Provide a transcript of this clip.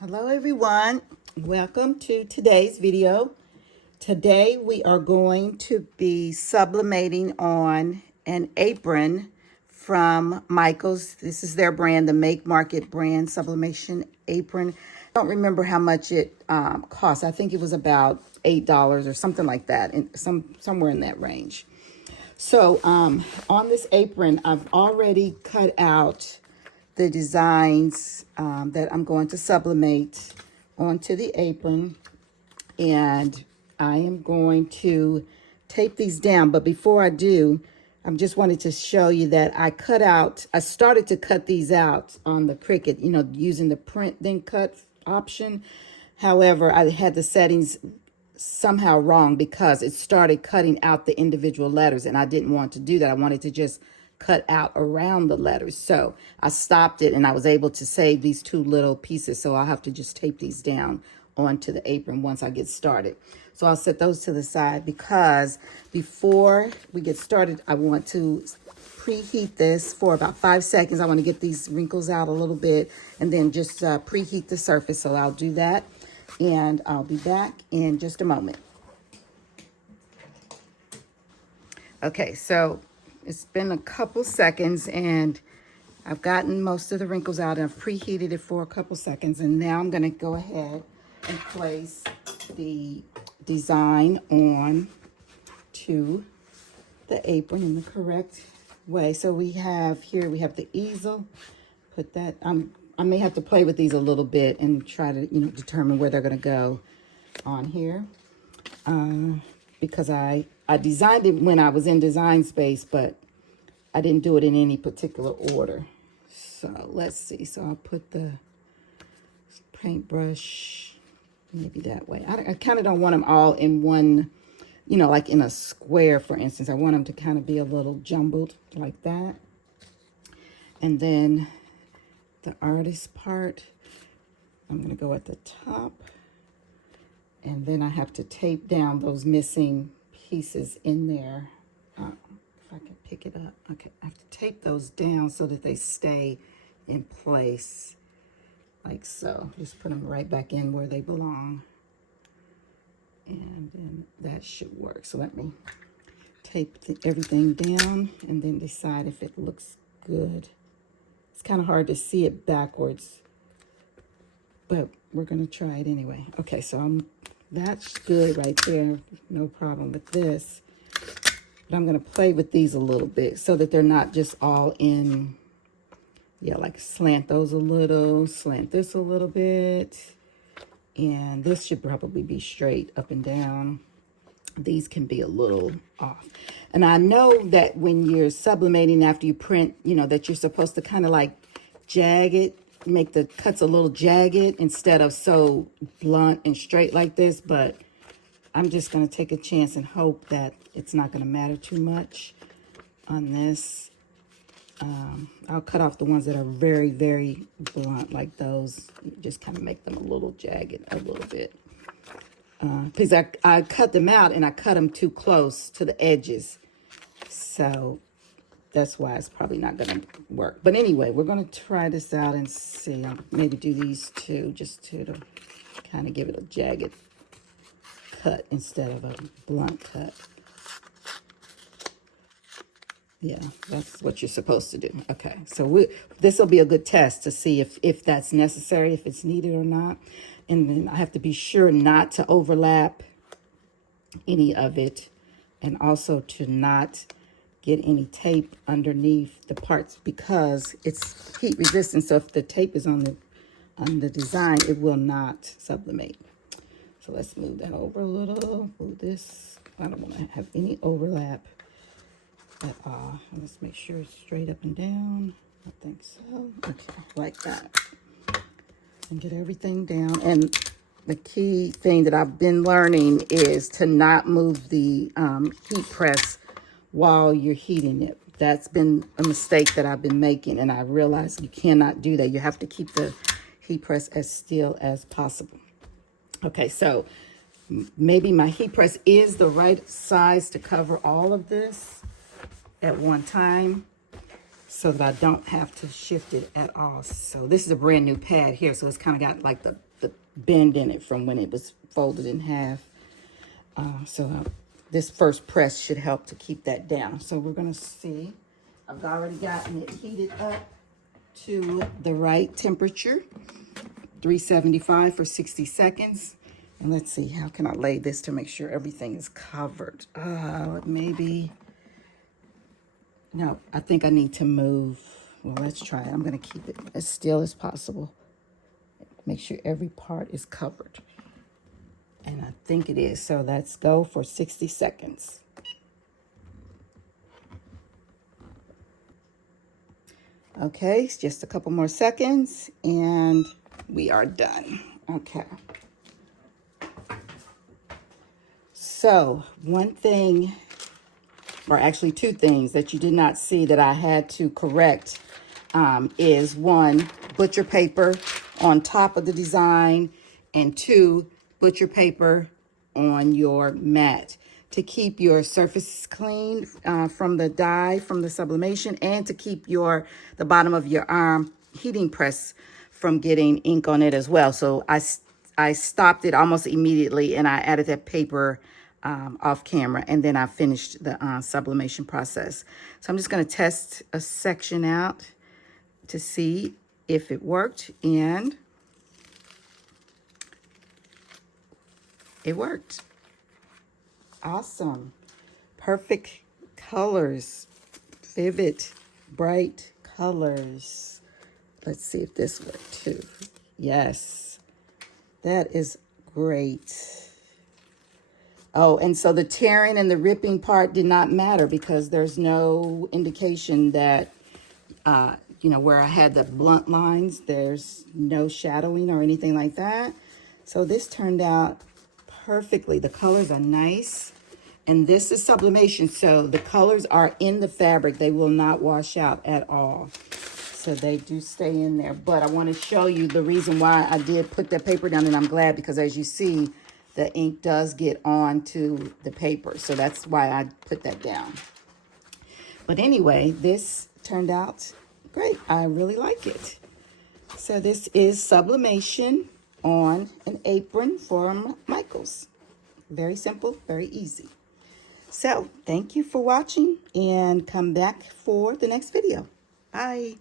Hello everyone, welcome to today's video. Today we are going to be sublimating on an apron from Michaels. This is their brand, the Make Market brand sublimation apron. I don't remember how much it cost. I think it was about $8 or something like that, and somewhere in that range. So on this apron, I've already cut out the designs that I'm going to sublimate onto the apron, and I am going to tape these down. But before I do, I just wanted to show you that I started to cut these out on the Cricut, using the print then cut option. However, I had the settings somehow wrong because it started cutting out the individual letters, and I didn't want to do that. I wanted to just cut out around the letters. So I stopped it and I was able to save these two little pieces. So I'll have to just tape these down onto the apron once I get started. So I'll set those to the side because before we get started, I want to preheat this for about 5 seconds. I want to get these wrinkles out a little bit and then just preheat the surface. So I'll do that and I'll be back in just a moment. Okay, so it's been a couple seconds and I've gotten most of the wrinkles out and I've preheated it for a couple seconds, and now I'm going to go ahead and place the design on to the apron in the correct way. So we have the easel. Put that, I may have to play with these a little bit and try to determine where they're going to go on here, because I designed it when I was in Design Space, but I didn't do it in any particular order. So let's see. So I'll put the paintbrush maybe that way. I kind of don't want them all in one, like in a square, for instance. I want them to kind of be a little jumbled like that. And then the artist part, I'm going to go at the top. And then I have to tape down those missing pieces in there. If I can pick it up. Okay, I have to tape those down so that they stay in place like so. Just put them right back in where they belong. And then that should work. So let me tape everything down and then decide if it looks good. It's kind of hard to see it backwards, but we're going to try it anyway. Okay, so that's good right there. No problem with this. But I'm going to play with these a little bit so that they're not just all in, like slant those a little, slant this a little bit. And this should probably be straight up and down. These can be a little off. And I know that when you're sublimating after you print, that you're supposed to kind of like jag it, make the cuts a little jagged instead of so blunt and straight like this. But I'm just going to take a chance and hope that it's not going to matter too much on this. I'll cut off the ones that are very, very blunt like those. Just kind of make them a little jagged a little bit. Because I cut them out and I cut them too close to the edges. So that's why it's probably not going to work. But anyway, we're going to try this out and see. I'll maybe do these two just to kind of give it a jagged cut instead of a blunt cut. Yeah, that's what you're supposed to do. Okay, so this will be a good test to see if that's necessary, if it's needed or not. And then I have to be sure not to overlap any of it, and also to not get any tape underneath the parts because it's heat resistant. So if the tape is on the design, it will not sublimate. So let's move that over a little. Move this. I don't want to have any overlap at all. Let's make sure it's straight up and down. I think so. Okay, like that. And get everything down. And the key thing that I've been learning is to not move the heat press while you're heating it. That's been a mistake that I've been making, and I realized you cannot do that. You have to keep the heat press as still as possible. Okay, so maybe my heat press is the right size to cover all of this at one time. so that I don't have to shift it at all. So this is a brand new pad here, so it's kind of got like the bend in it from when it was folded in half. This first press should help to keep that down. So we're gonna see. I've already gotten it heated up to the right temperature, 375 for 60 seconds. And let's see, how can I lay this to make sure everything is covered? Maybe, no, I think I need to move. Well, let's try it. I'm gonna keep it as still as possible. Make sure every part is covered. And I think it is, so let's go for 60 seconds. Okay, it's just a couple more seconds and we are done. Okay. So one thing, or actually two things that you did not see that I had to correct is one, butcher paper on top of the design, and two, butcher paper on your mat to keep your surface clean from the dye, from the sublimation, and to keep the bottom of your arm heating press from getting ink on it as well. So I stopped it almost immediately and I added that paper off camera, and then I finished the sublimation process. So I'm just going to test a section out to see if it worked, and it worked. Awesome. Perfect colors. Vivid, bright colors. Let's see if this worked too. Yes. That is great. Oh, and so the tearing and the ripping part did not matter because there's no indication that, where I had the blunt lines, there's no shadowing or anything like that. So this turned out perfectly. The colors are nice. And this is sublimation, so the colors are in the fabric. They will not wash out at all. So they do stay in there. But I want to show you the reason why I did put that paper down, and I'm glad because as you see, the ink does get onto the paper. So that's why I put that down. But anyway, this turned out great. I really like it. So this is sublimation on an apron from Michaels. Very simple, very easy. So thank you for watching, and come back for the next video. Bye.